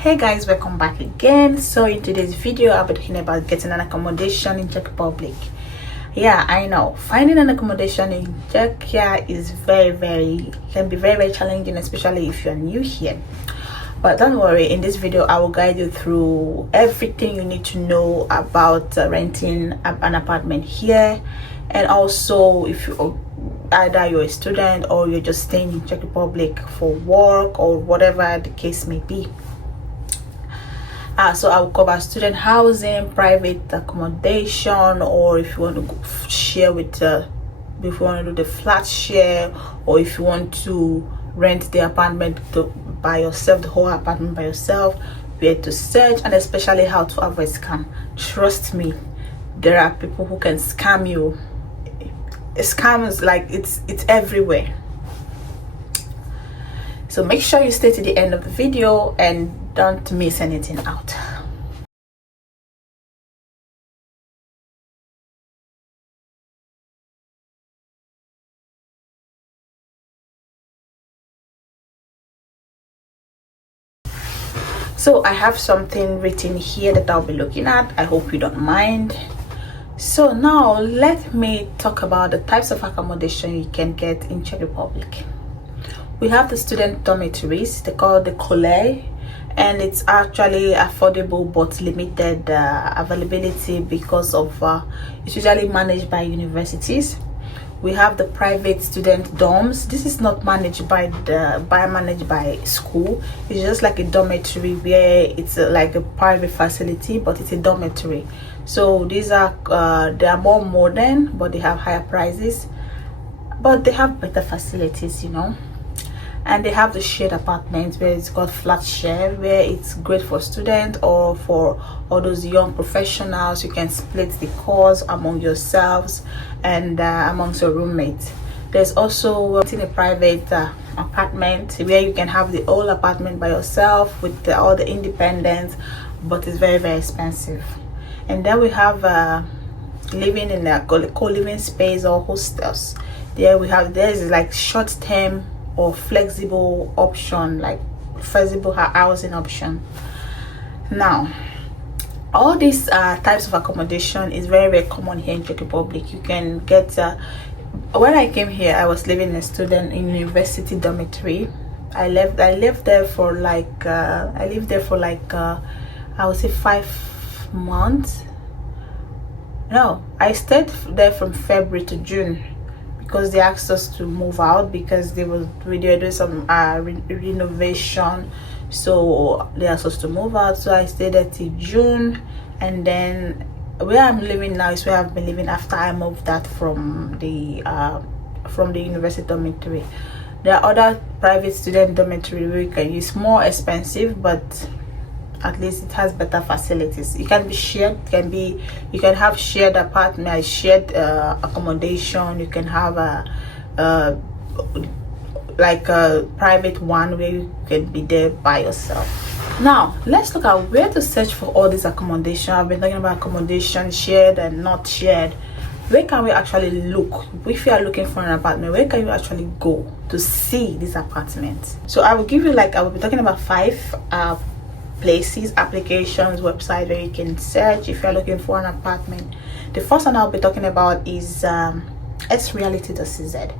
Hey guys, welcome back again. So in today's video I'll be talking about getting an accommodation in Czech Republic. Yeah, I know finding an accommodation in Czechia is can be very challenging, especially if you're new here. But don't worry, in this video I will guide you through everything you need to know about renting an apartment here, and also if you either you're a student or you're just staying in Czech Republic for work or whatever the case may be. So I will cover student housing, private accommodation, or if you want to share with if you want to do the flat share, or if you want to rent the apartment by yourself, the whole apartment by yourself, where to search, and especially how to avoid scam. Trust me, there are people who can scam you. Scams, like it's everywhere. So make sure you stay to the end of the video and don't miss anything out. So I have something written here that I'll be looking at. I hope you don't mind. So now let me talk about the types of accommodation you can get in Czech Republic. We have the student dormitories, they call the college, and it's actually affordable but limited availability because of it's usually managed by universities. We have the private student dorms. This is not managed by school. It's just like a dormitory where it's like a private facility, but it's a dormitory. So these are they are more modern, but they have higher prices, but they have better facilities, you know. And they have the shared apartments where it's called flat share, where it's great for students or for all those young professionals. You can split the cost among yourselves and amongst your roommates. There's also a private apartment where you can have the whole apartment by yourself with all the independence, but it's very expensive. And then we have living in a co-living space or hostels. There's like short-term or flexible option, like flexible housing option. Now all these types of accommodation is very common here in Czech Republic. You can get when I came here, I was living in university dormitory. I lived there for like I would say 5 months. No, I stayed there from February to June, because they asked us to move out because we were doing some renovation, so they asked us to move out. So I stayed there till June, and then where I'm living now is where I've been living after I moved out from the university dormitory. There are other private student dormitory where you can use, more expensive, but at least it has better facilities. It can be shared, you can have shared apartment, shared accommodation. You can have like a private one where you can be there by yourself. Now let's look at where to search for all this accommodation. I've been talking about accommodation shared and not shared. Where can we actually look? If you are looking for an apartment, where can you actually go to see this apartment? So I will give you, like, I will be talking about 5 places, applications, website where you can search if you're looking for an apartment. The first one I'll be talking about is Sreality.cz.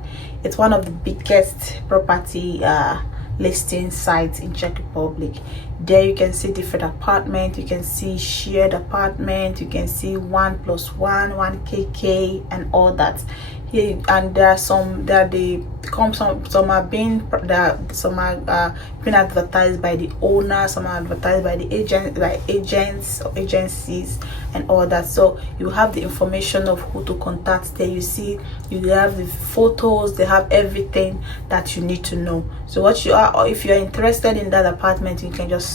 It's one of the biggest property listing sites in Czech Republic. There you can see different apartments, you can see shared apartment, you can see 1+1, 1kk, and all that. Here, and there are some that some are being advertised by the owner, some are advertised by the agents or agencies and all that. So you have the information of who to contact there. You see, you have the photos, they have everything that you need to know. So what you are, or if you're interested in that apartment, you can just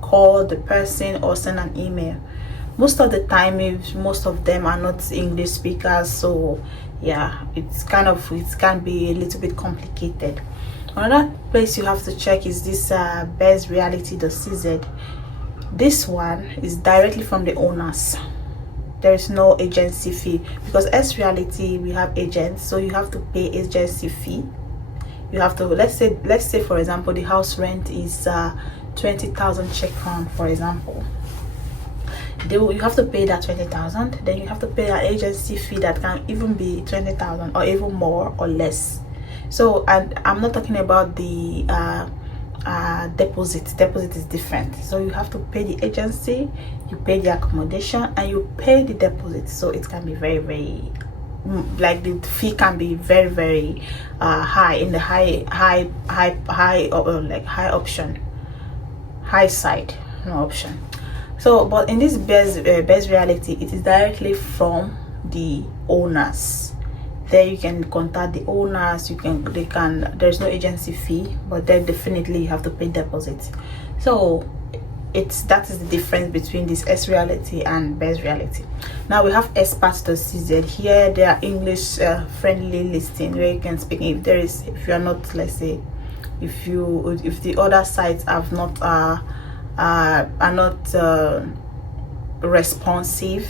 call the person or send an email. Most of the time, most of them are not English speakers, so yeah, it can be a little bit complicated. Another place you have to check is this Bezrealitky.cz. This one is directly from the owners. There is no agency fee, because Sreality, we have agents, so you have to pay agency fee. You have to, let's say for example, the house rent is 20,000 Czech crown, for example, you have to pay that 20,000. Then you have to pay an agency fee that can even be 20,000 or even more or less. So, and I'm not talking about the deposit. Deposit is different. So you have to pay the agency, you pay the accommodation, and you pay the deposit. So it can be very like the fee can be very high, in the high option, high side, no option. So but in this Bezreality, it is directly from the owners. There you can contact the owners, there's no agency fee, but then definitely you have to pay deposit. So that is the difference between this Sreality and Bezreality. Now we have Expats.cz. Here there are English friendly listing where you can speak. If you are not, let's say, if the other sites have not are not responsive,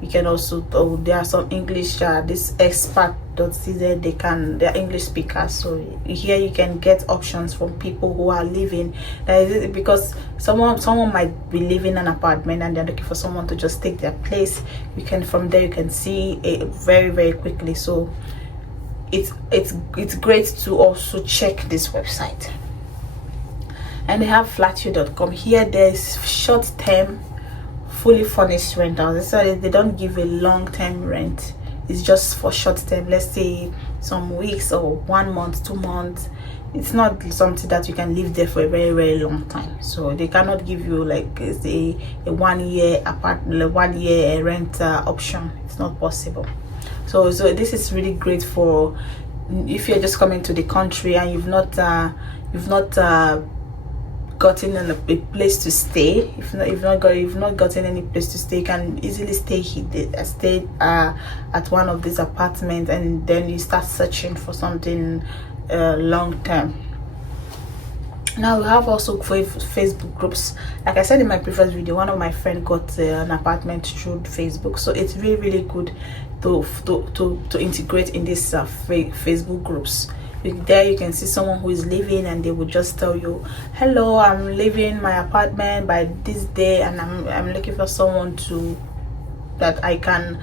you can also, there are some English, this Expats.cz, they're English speakers. So here you can get options from people who are living, because someone might be living in an apartment and they're looking for someone to just take their place. From there you can see it very quickly. So it's great to also check this website. And they have flatio.com. Here there's short-term fully furnished rentals. So they don't give a long-term rent. It's just for short-term, let's say some weeks or 1 month, 2 months. It's not something that you can live there for a very long time. So they cannot give you like a 1 year apartment, 1 year rent option. It's not possible. So this is really great for if you're just coming to the country and you've not gotten a place to stay. If not gotten any place to stay, you can easily stay at one of these apartments, and then you start searching for something long term. Now we have also Facebook groups. Like I said in my previous video, one of my friends got an apartment through Facebook. So it's really good to integrate in these Facebook groups. There you can see someone who is living, and they will just tell you, hello, I'm leaving my apartment by this day, and I'm looking for someone that I can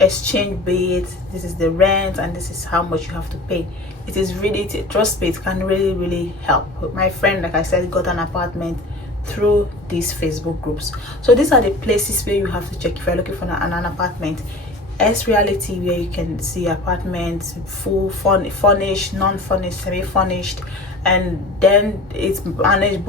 exchange with. This is the rent and this is how much you have to pay. It is really, trust me, it can really help. My friend, like I said, got an apartment through these Facebook groups. So these are the places where you have to check if you're looking for an apartment. Sreality, where you can see apartments, full furnished, non-furnished, semi-furnished, and then it's managed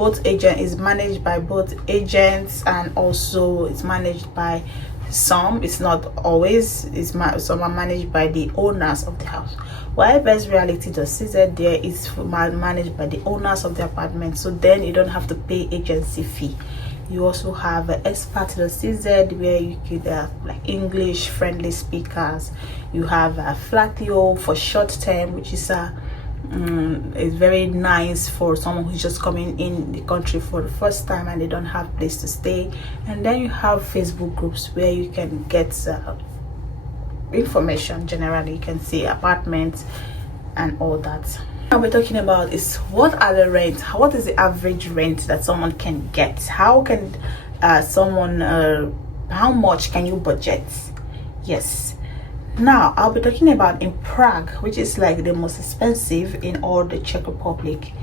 by both agents, and also it's managed by some. It's not always. Some are managed by the owners of the house. While Bezreality.cz, there is managed by the owners of the apartment. So then you don't have to pay agency fee. You also have Expats.cz, where you could like English friendly speakers. You have Flatio for short term, which is is very nice for someone who's just coming in the country for the first time and they don't have place to stay. And then you have Facebook groups where you can get information. Generally, you can see apartments and all that. What we're talking about is what are the rents, what is the average rent that someone can get, how can how much can you budget? Yes, now I'll be talking about in Prague, which is like the most expensive in all the Czech Republic.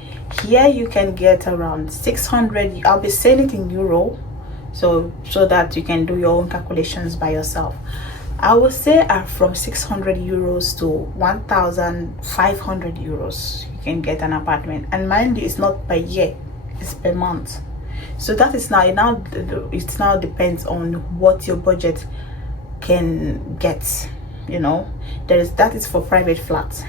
Here you can get around 600. I'll be saying it in euro, so that you can do your own calculations by yourself. I would say from 600 euros to 1,500 euros you can get an apartment. And mind you, it's not per year, it's per month. So that is it now depends on what your budget can get. You know, that is for private flats,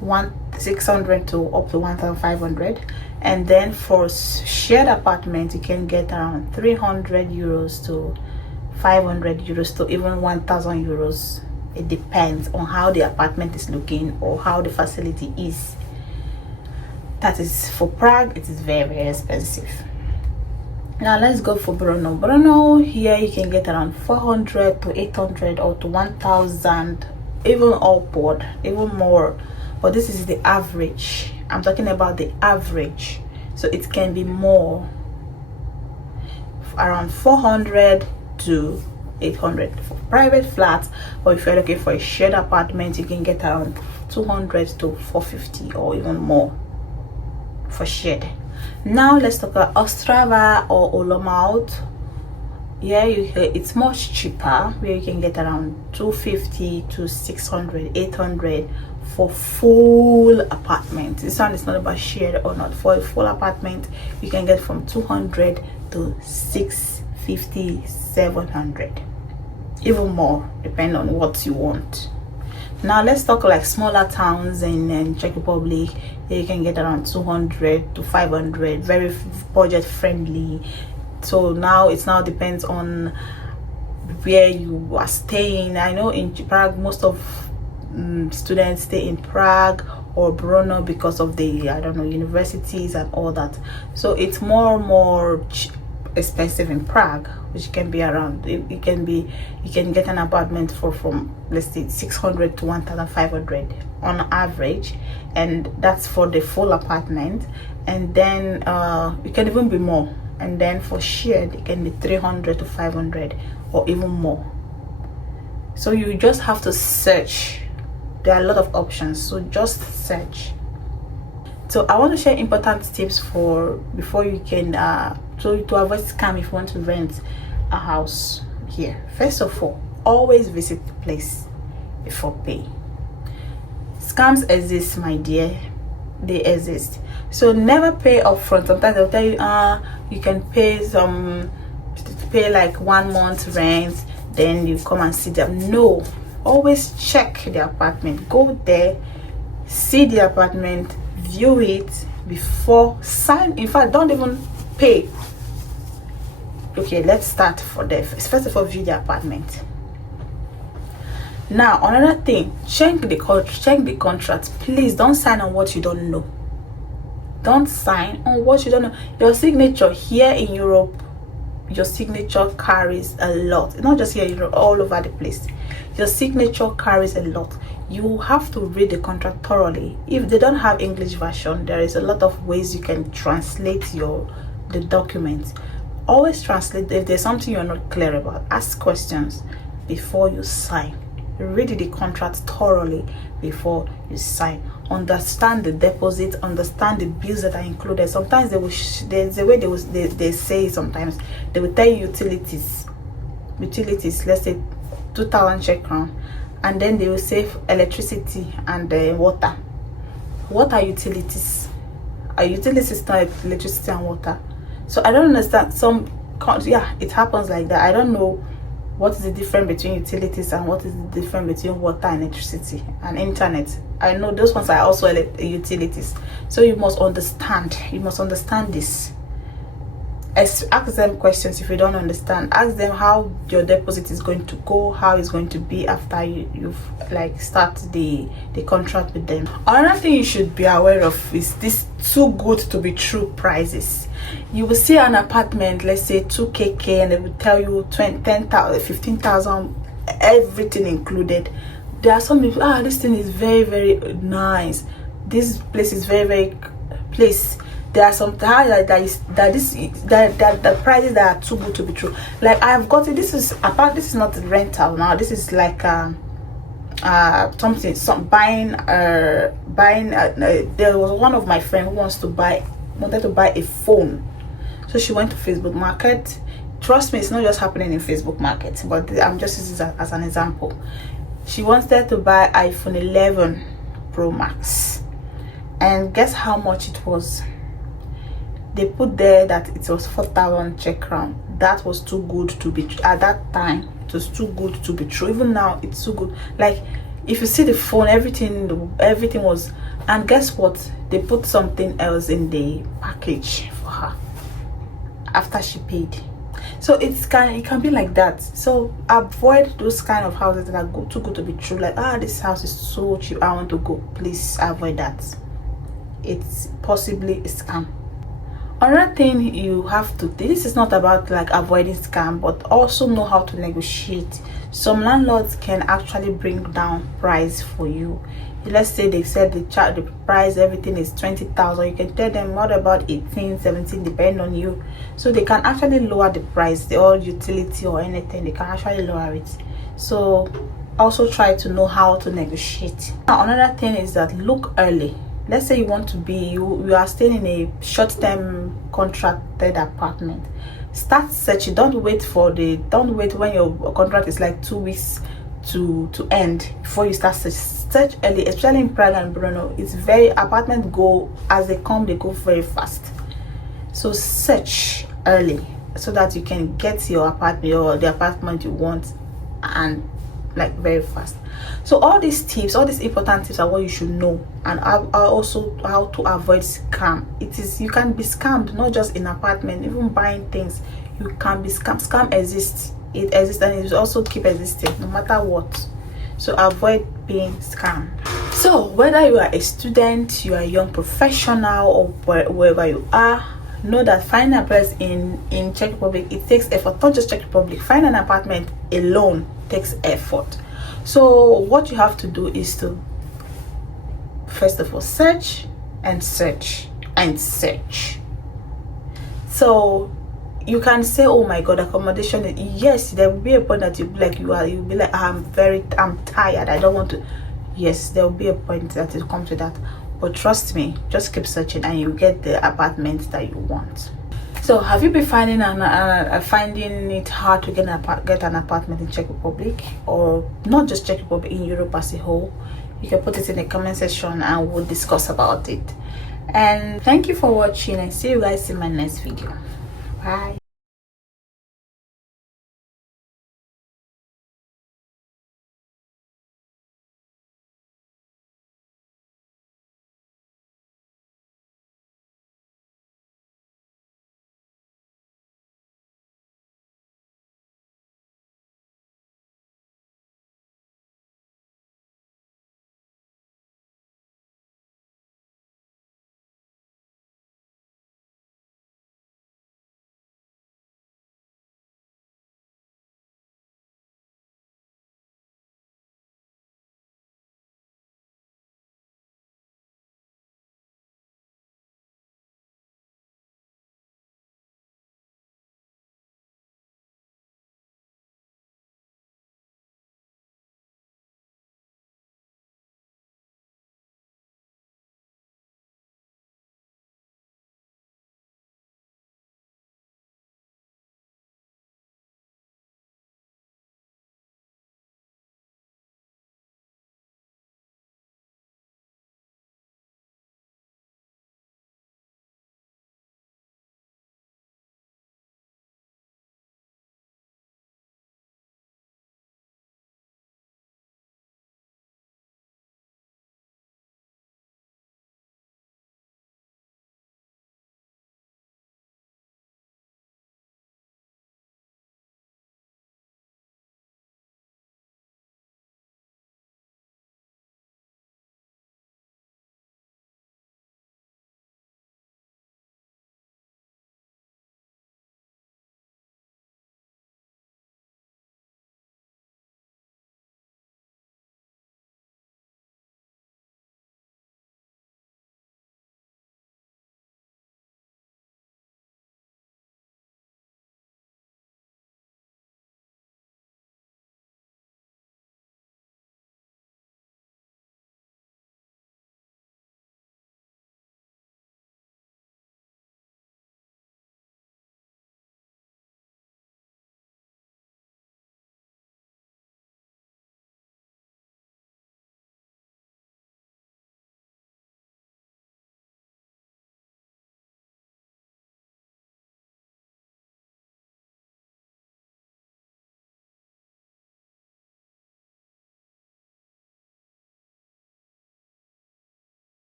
1,600 to up to 1,500, and then for shared apartment you can get around 300 euros to 500 euros to even 1,000 euros. It depends on how the apartment is looking or how the facility is. That is for Prague. It is very expensive. Now let's go for Brno. Brno, here you can get around 400 to 800 or to 1,000, even upward, even more. But this is the average. I'm talking about the average. so it can be more, around 400 to 800 for private flats. Or if you're looking for a shared apartment, you can get around 200 to 450 or even more for shared. Now let's talk about Ostrava or Olomouc. Yeah, it's much cheaper, where you can get around 250 to 600, 800 for full apartment. This one is not about shared or not. For a full apartment, you can get from 200 to 650, 700, even more, depending on what you want. Now let's talk like smaller towns in Czech Republic. You can get around 200 to 500, very budget friendly. So now it depends on where you are staying. I know in Prague, most of students stay in Prague or Brno because of the, I don't know, universities and all that. So it's more expensive in Prague, which can be around, you can get an apartment for from, let's say, 600 to 1,500 on average, and that's for the full apartment. And then it can even be more. And then for shared, it can be 300 to 500 or even more. So you just have to search. There are a lot of options, so just search. So I want to share important tips before you can to avoid scam if you want to rent a house here. First of all, always visit the place before paying. Scams exist, my dear. They exist. So never pay upfront. Sometimes they'll tell you you can pay like 1 month rent, then you come and see them. No, always check the apartment. Go there, see the apartment, view it before sign. In fact, don't even pay. Okay, let's start for the first of all, view the apartment. Now another thing, check the contract. Please don't sign on what you don't know. Don't sign on what you don't know. Your signature here in Europe, your signature carries a lot. Not just here in Europe, all over the place. Your signature carries a lot. You have to read the contract thoroughly. If they don't have English version, there is a lot of ways you can translate the document. Always translate. If there's something you're not clear about, ask questions before you sign. Read the contract thoroughly before you sign. Understand the deposit, understand the bills that are included. Sometimes there's a way they say, sometimes they will tell you utilities, let's say 2,000 Czech crown, and then they will say electricity and water. What are utilities? A utility system, electricity and water. So I don't understand. Yeah, it happens like that. I don't know what is the difference between utilities and what is the difference between water and electricity and internet. I know those ones are also utilities. So you must understand. You must understand this. Ask them questions if you don't understand. Ask them how your deposit is going to go, how it's going to be after you've like start the contract with them. Another thing you should be aware of is this too good to be true prices. You will see an apartment, let's say 2kk, and they will tell you 10,000, 15,000, everything included. There are some people, this thing is very, very nice. This place is very, very place. There are some that the prices that are too good to be true. Like I've got it. This is not rental now. This is like buying. There was one of my friends who wanted to buy a phone, so she went to Facebook Market. Trust me, it's not just happening in Facebook Market, but I'm just using this as an example. She wanted to buy iPhone 11 Pro Max, and guess how much it was? They put there that it was 4,000 Czech crown. That was too good to be true. At that time, it was too good to be true. Even now, it's too good. Like, if you see the phone, everything was. And guess what? They put something else in the package for her after she paid. So it can be like that. So avoid those kind of houses that are too good to be true. Like, this house is so cheap, I want to go. Please avoid that. It's possibly a scam. Another thing you have to, this is not about like avoiding scam, but also know how to negotiate. Some landlords can actually bring down price for you. Let's say they said the price, everything is 20,000. You can tell them what about 18, 17, depending on you. So they can actually lower the price, the all utility or anything, they can actually lower it. So also try to know how to negotiate. Now, another thing is that look early. Let's say you want to be, you are staying in a short-term contracted apartment. Start searching. Don't wait when your contract is like 2 weeks to end before you start search early, especially in Prague and Brno. It's very, apartments go as they come, they go very fast. So search early so that you can get your apartment or the apartment you want, and like very fast. So all these tips, all these important tips are what you should know, and are also how to avoid scam. You can be scammed, not just in apartment, even buying things you can be scammed. Scam exists, it exists, and it will also keep existing no matter what. So avoid being scammed. So whether you are a student, you are a young professional, or wherever you are, know that finding a place in Czech Republic, it takes effort. Not just Czech Republic, finding an apartment alone takes effort. So what you have to do is to first of all search and search and search. So you can say, oh my god, accommodation, yes, there will be a point that you'll be like I'm tired, I don't want to. Yes, there will be a point that it comes to that, but trust me, just keep searching and you get the apartment that you want. So have you been finding it hard to get an apartment in Czech Republic, or not just Czech Republic, in Europe as a whole? You can put it in the comment section and we'll discuss about it. And thank you for watching, and see you guys in my next video. Bye.